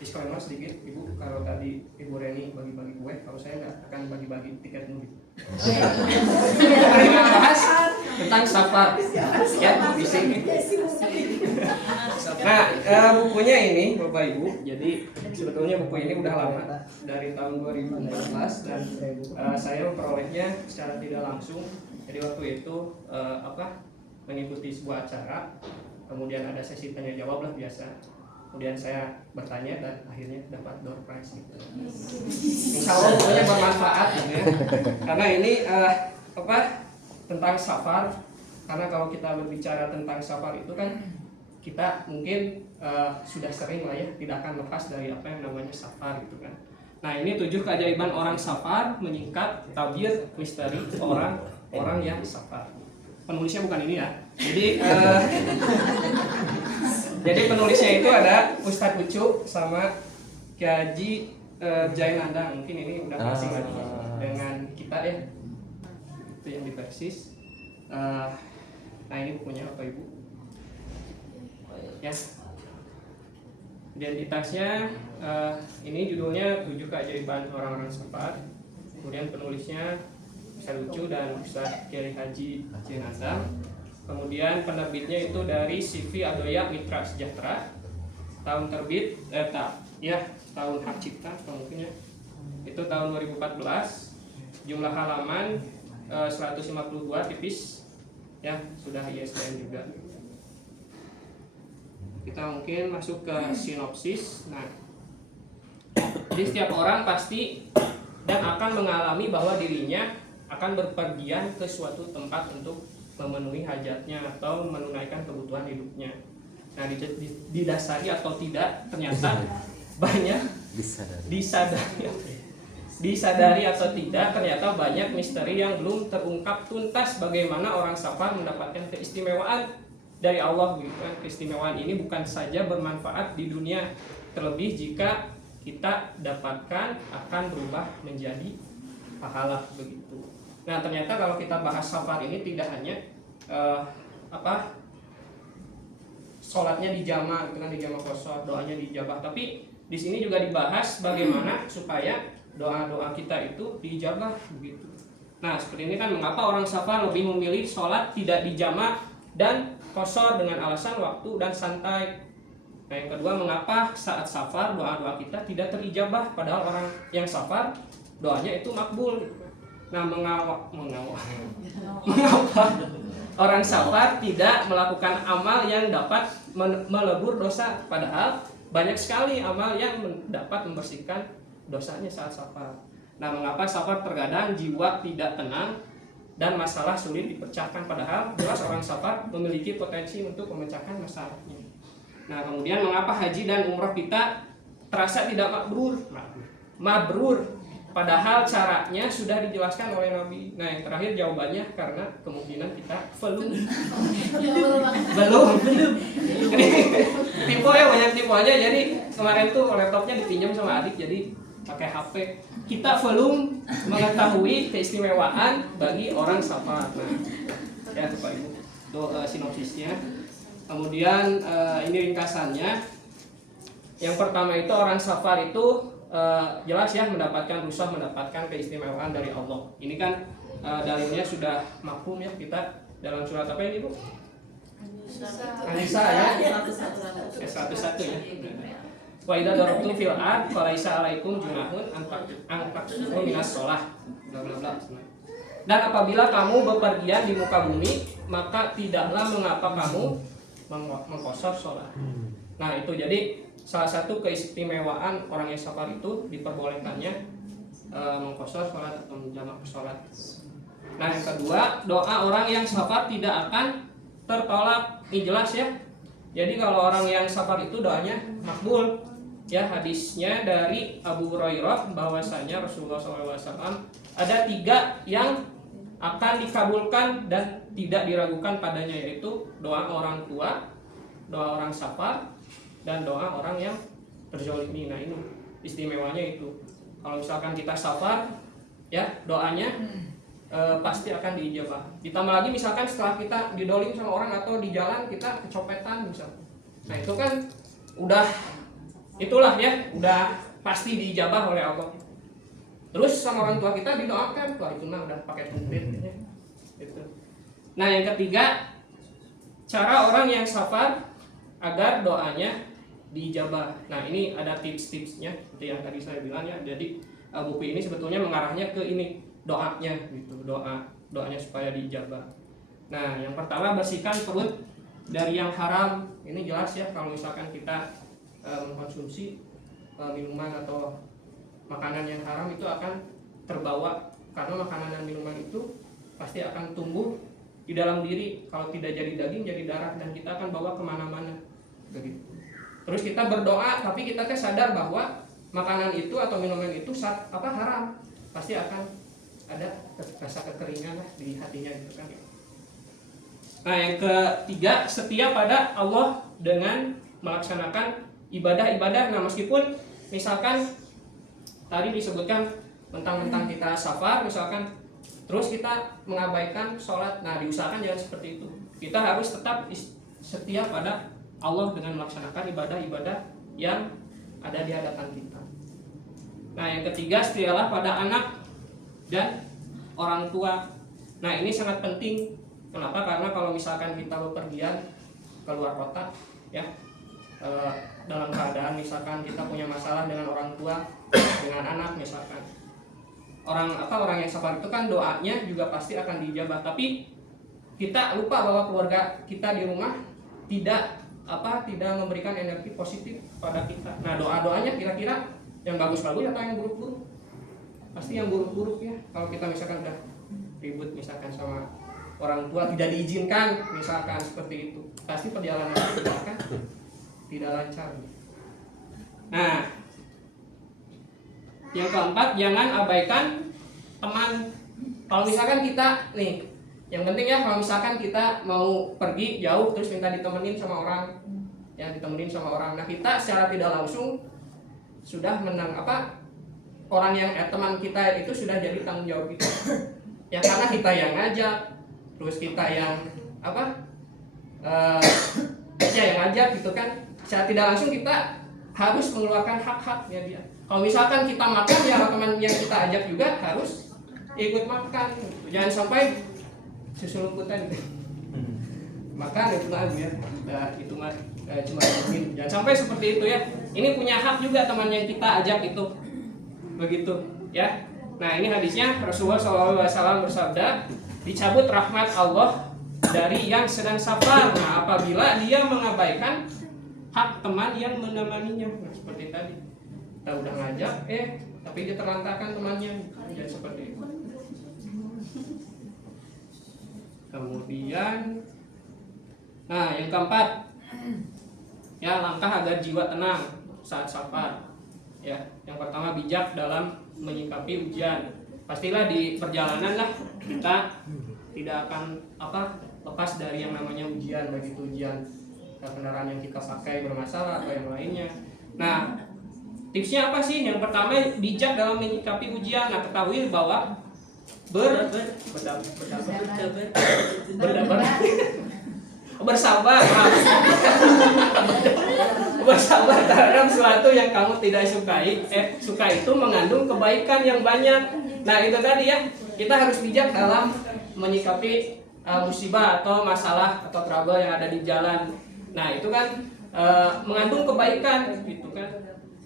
disclaimer sedikit, Ibu, kalau tadi Ibu Reni bagi-bagi kue, kalau saya nggak akan bagi-bagi tiket mudik. Kita bahas tentang safar, ya, di sini. Nah, bukunya ini, Bapak Ibu, jadi sebetulnya buku ini udah lama, dari tahun 2014, dan saya memperolehnya secara tidak langsung. Jadi waktu itu mengikuti sebuah acara, kemudian ada sesi tanya jawab lah biasa. Kemudian saya bertanya dan akhirnya dapat door prize gitu. Insya Allah pokoknya bermanfaat gitu ya. Karena ini tentang safar. Karena kalau kita berbicara tentang safar itu kan kita mungkin sudah sering lah ya, tidak akan lepas dari apa yang namanya safar gitu kan. Nah, ini 7 keajaiban orang safar, menyingkat tabir misteri orang yang safar. Penulisnya bukan ini ya. Jadi penulisnya itu ada Ustadz Ucu sama Kiai Haji Jainanda. Mungkin ini udah asing lagi dengan kita ya. Itu yang di Persis. Nah, ini bukunya apa Ibu? Ya. Identitasnya ini judulnya 7 keajaiban orang-orang safar. Kemudian penulisnya Ustadz Ucu dan Ustadz Kiai Haji Jainanda. Kemudian penerbitnya itu dari CV Adoya Mitra Sejahtera. Tahun terbit tahun hak cipta mungkin ya. Itu tahun 2014. Jumlah halaman 152 tipis. Ya, sudah ISBN juga. Kita mungkin masuk ke sinopsis. Nah, jadi setiap orang pasti dan akan mengalami bahwa dirinya akan berpergian ke suatu tempat untuk memenuhi hajatnya atau menunaikan kebutuhan hidupnya. Nah, didasari atau tidak, ternyata banyak disadari atau tidak, ternyata banyak misteri yang belum terungkap tuntas bagaimana orang safar mendapatkan keistimewaan dari Allah. Keistimewaan ini bukan saja bermanfaat di dunia, terlebih jika kita dapatkan akan berubah menjadi pahala begitu. Nah, ternyata kalau kita bahas safar ini tidak hanya sholatnya dijama, gitu kan, dijama qashar, doanya dijabah, tapi di sini juga dibahas bagaimana supaya doa-doa kita itu dijabah begitu. Nah, seperti ini kan mengapa orang safar lebih memilih sholat tidak dijama dan qashar dengan alasan waktu dan santai. Nah, yang kedua, mengapa saat safar doa-doa kita tidak terijabah padahal orang yang safar doanya itu makbul. Nah, mengapa orang safar tidak melakukan amal yang dapat melebur dosa, padahal banyak sekali amal yang dapat membersihkan dosanya saat safar. Nah, mengapa safar terkadang jiwa tidak tenang dan masalah sulit dipecahkan, padahal jelas orang safar memiliki potensi untuk memecahkan masalahnya. Nah, kemudian mengapa haji dan umrah kita terasa tidak mabrur padahal caranya sudah dijelaskan oleh Nabi. Nah, yang terakhir jawabannya karena kemungkinan kita belum. Tipe ya, banyak tipenya. Jadi kemarin tuh laptopnya dipinjam sama adik, jadi pakai HP. Kita belum mengetahui keistimewaan bagi orang safar. Nah, ya Bapak Ibu, itu sinopsisnya. Kemudian ini ringkasannya. Yang pertama itu orang safar itu jelas ya mendapatkan rukhsah, mendapatkan keistimewaan dari Allah. Ini kan dalilnya sudah mafhum ya, kita dalam surat apa ini Bu? An-Nisa ya. 101 ya. Wa idza darabtum fil ard falaisa 'alaikum junahun an taqsuru minas shalah. Bla bla bla. Dan apabila kamu bepergian di muka bumi, maka tidaklah mengapa kamu mengqashar salat. Nah, itu jadi salah satu keistimewaan orang yang safar itu diperbolehkannya mengqashar salat atau menjamak salat. Nah, yang kedua, doa orang yang safar tidak akan tertolak. Ini jelas ya. Jadi kalau orang yang safar itu doanya makbul. Ya, hadisnya dari Abu Hurairah bahwasanya Rasulullah SAW ada 3 yang akan dikabulkan dan tidak diragukan padanya, yaitu doa orang tua, doa orang safar, dan doa orang yang terzalimi. Nah, ini istimewanya itu. Kalau misalkan kita safar, ya doanya pasti akan diijabah. Ditambah lagi misalkan setelah kita didolim sama orang atau di jalan kita kecopetan misalkan. Nah, itu kan udah itulah ya udah pasti diijabah oleh Allah. Terus sama orang tua kita didoakan, wah itu mah udah pakai komplit ya. Gitu. Nah yang ketiga, cara orang yang safar agar doanya diijabah. Nah ini ada tips-tipsnya seperti yang tadi saya bilang ya. Jadi buku ini sebetulnya mengarahnya ke ini doanya gitu, doanya supaya diijabah. Nah yang pertama, bersihkan perut dari yang haram. Ini jelas ya kalau misalkan kita mengkonsumsi minuman atau makanan yang haram itu akan terbawa, karena makanan dan minuman itu pasti akan tumbuh di dalam diri. Kalau tidak jadi daging jadi darah, dan kita akan bawa kemana-mana begitu. Terus kita berdoa tapi kita sadar bahwa makanan itu atau minuman itu haram, pasti akan ada rasa kekeringan lah di hatinya gitu kan. Nah yang ketiga, setia pada Allah dengan melaksanakan ibadah-ibadah. Nah meskipun misalkan tadi disebutkan mentang-mentang kita safar misalkan, terus kita mengabaikan sholat, nah diusahakan jangan seperti itu. Kita harus tetap setia pada Allah dengan melaksanakan ibadah-ibadah yang ada di hadapan kita. Nah yang ketiga, setialah pada anak dan orang tua. Nah ini sangat penting. Kenapa? Karena kalau misalkan kita bepergian keluar kota ya, dalam keadaan misalkan kita punya masalah dengan orang tua, dengan anak misalkan, orang yang safar itu kan doanya juga pasti akan diijabah, tapi kita lupa bahwa keluarga kita di rumah tidak memberikan energi positif pada kita. Nah doanya kira-kira yang bagus-bagus atau yang buruk-buruk? Pasti yang buruk-buruk ya. Kalau kita misalkan udah ribut misalkan sama orang tua, tidak diizinkan misalkan seperti itu, pasti perjalanan itu akan tidak lancar. Nah yang keempat, jangan abaikan teman. Kalau misalkan kita nih, yang penting ya kalau misalkan kita mau pergi jauh terus minta ditemenin sama orang, nah kita secara tidak langsung sudah orang yang teman kita itu sudah jadi tanggung jawab kita. Ya karena kita yang ngajak, terus kita yang yang ngajak gitu kan. Secara tidak langsung kita harus mengeluarkan hak-haknya dia. Kalau misalkan kita makan, ya teman yang kita ajak juga harus ikut makan. Jangan sampai susul-lumputan gitu. Makan itu mah ya, itu mah cuma mungkin. Jangan sampai seperti itu ya. Ini punya hak juga teman yang kita ajak itu. Begitu ya. Nah ini hadisnya, Rasulullah SAW bersabda, dicabut rahmat Allah dari yang sedang safar. Nah apabila dia mengabaikan hak teman yang menemaninya. Nah seperti tadi, kita udah ngajak tapi dia terlantarkan temannya. Jadi seperti itu. Kemudian nah yang keempat ya, langkah agar jiwa tenang saat safar ya. Yang pertama, bijak dalam menyikapi ujian. Pastilah di perjalanan lah kita tidak akan lepas dari yang namanya ujian, baik itu ujian kendaraan yang kita pakai bermasalah atau yang lainnya. Nah tipsnya apa sih? Yang pertama, bijak dalam menyikapi ujian. Nah ketahui bahwa bersabar terhadap sesuatu yang kamu tidak sukai. Suka itu mengandung kebaikan yang banyak. Nah itu tadi ya, kita harus bijak dalam menyikapi musibah atau masalah atau trouble yang ada di jalan. Nah itu kan mengandung kebaikan gitu kan.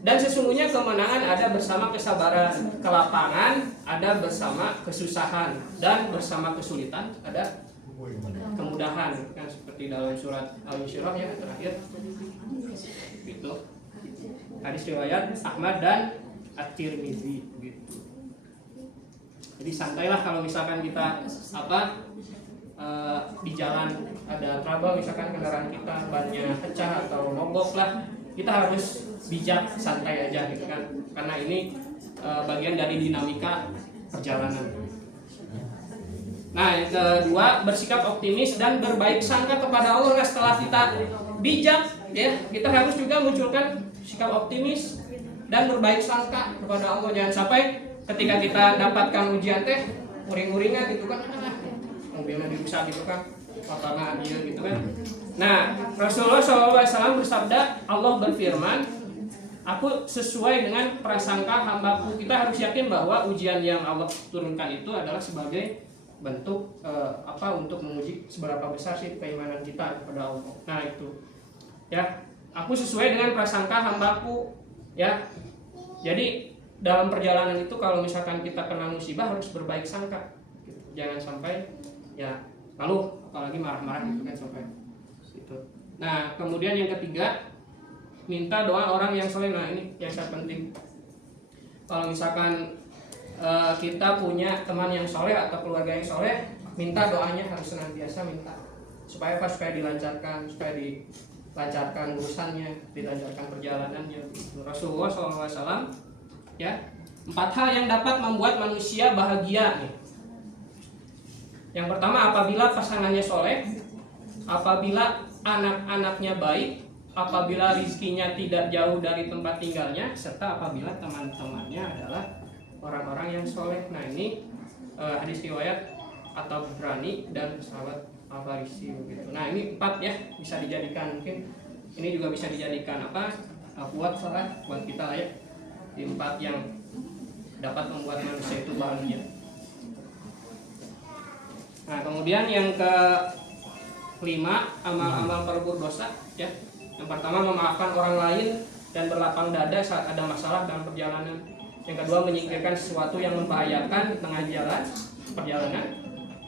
Dan sesungguhnya kemenangan ada bersama kesabaran, kelapangan ada bersama kesusahan, dan bersama kesulitan ada kemudahan. Kan seperti dalam surat Al-Insyirah yang terakhir. Gitu. Hadis riwayat Ahmad dan At-Tirmizi gitu. Jadi santailah kalau misalkan kita di jalan ada trouble, misalkan kendaraan kita bannya pecah atau mogok lah, kita harus bijak, santai aja gitu kan, karena ini bagian dari dinamika perjalanan. Nah yang kedua, bersikap optimis dan berbaik sangka kepada Allah. Nah, setelah kita bijak ya, kita harus juga munculkan sikap optimis dan berbaik sangka kepada Allah. Jangan sampai ketika kita dapatkan ujian uring-uringan gitu kan, mobilnya dirusak gitu kan, karena dia gitu kan. Nah Rasulullah SAW bersabda, Allah berfirman, aku sesuai dengan prasangka hambaku. Kita harus yakin bahwa ujian yang Allah turunkan itu adalah sebagai bentuk untuk menguji seberapa besar sih keimanan kita kepada Allah. Nah itu ya, aku sesuai dengan prasangka hambaku ya. Jadi dalam perjalanan itu kalau misalkan kita kena musibah harus berbaik sangka gitu. Jangan sampai ya lalu apalagi marah-marah gitu kan sampai itu. Nah kemudian yang ketiga, minta doa orang yang soleh. Nah ini yang sangat penting. Kalau misalkan kita punya teman yang soleh atau keluarga yang soleh, minta doanya harus senantiasa minta supaya apa? Supaya dilancarkan, supaya dilancarkan urusannya, dilancarkan perjalanannya. Rasulullah SAW ya, 4 hal yang dapat membuat manusia bahagia nih. Yang pertama, apabila pasangannya soleh, apabila anak-anaknya baik, apabila rizkinya tidak jauh dari tempat tinggalnya, serta apabila teman-temannya adalah orang-orang yang soleh. Nah ini hadis riwayat atau berani dan sahabat Al-Farisi begitu. Nah ini 4 ya, bisa dijadikan, mungkin ini juga bisa dijadikan buat salah buat kita lah ya, di 4 yang dapat membuat manusia itu bahagia. Nah kemudian yang ke-5, amal-amal pelebur dosa ya. Yang pertama, memaafkan orang lain dan berlapang dada saat ada masalah dalam perjalanan. Yang kedua, menyingkirkan sesuatu yang membahayakan di tengah perjalanan.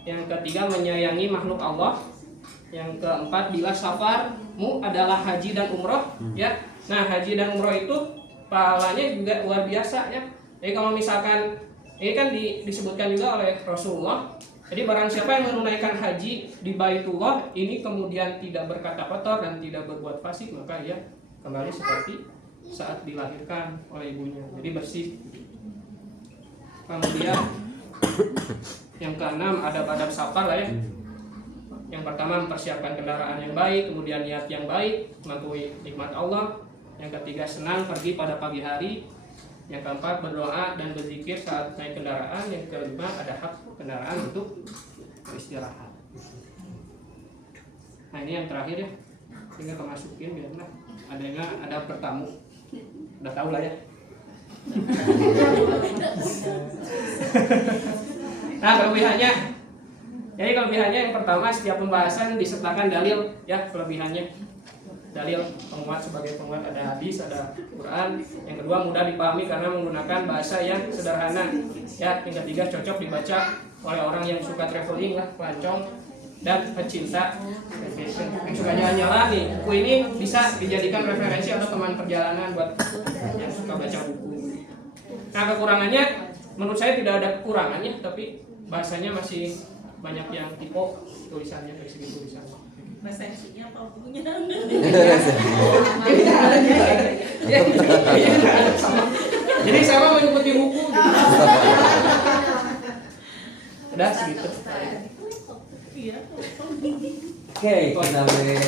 Yang ketiga, menyayangi makhluk Allah. Yang keempat, bila safarmu adalah haji dan umroh ya. Nah haji dan umroh itu pahalanya juga luar biasa ya. Jadi kalau misalkan ini kan disebutkan juga oleh Rasulullah. Jadi barang siapa yang menunaikan haji di Baitullah ini kemudian tidak berkata kotor dan tidak berbuat fasik, maka ia kembali seperti saat dilahirkan oleh ibunya. Jadi bersih. Kemudian yang keenam, adab-adab safar lah ya. Yang pertama, mempersiapkan kendaraan yang baik, kemudian niat yang baik, mengakui nikmat Allah. Yang ketiga, senang pergi pada pagi hari. Yang keempat, berdoa dan berzikir saat naik kendaraan. Yang kelima, ada hak kendaraan untuk beristirahat. Nah ini yang terakhir ya, tinggal kemasukin biarlah ada bertamu. Udah tahu lah ya. Nah kelebihannya, jadi kelebihannya yang pertama, setiap pembahasan disertakan dalil ya, kelebihannya dalil penguat, sebagai penguat ada hadis, ada Quran. Yang kedua, mudah dipahami karena menggunakan bahasa yang sederhana ya. Yang ketiga, cocok dibaca oleh orang yang suka traveling lah, pelancong dan pecinta vacation. Yang suka jalan-jalan nih, buku ini bisa dijadikan referensi atau teman perjalanan buat yang suka baca buku. Nah kekurangannya, menurut saya tidak ada kekurangannya, tapi bahasanya masih banyak yang typo tulisannya, dari segi tulisannya. Esensinya apa bukunya? Jadi sama mengikuti buku. Udah segitu. Oke, kita boleh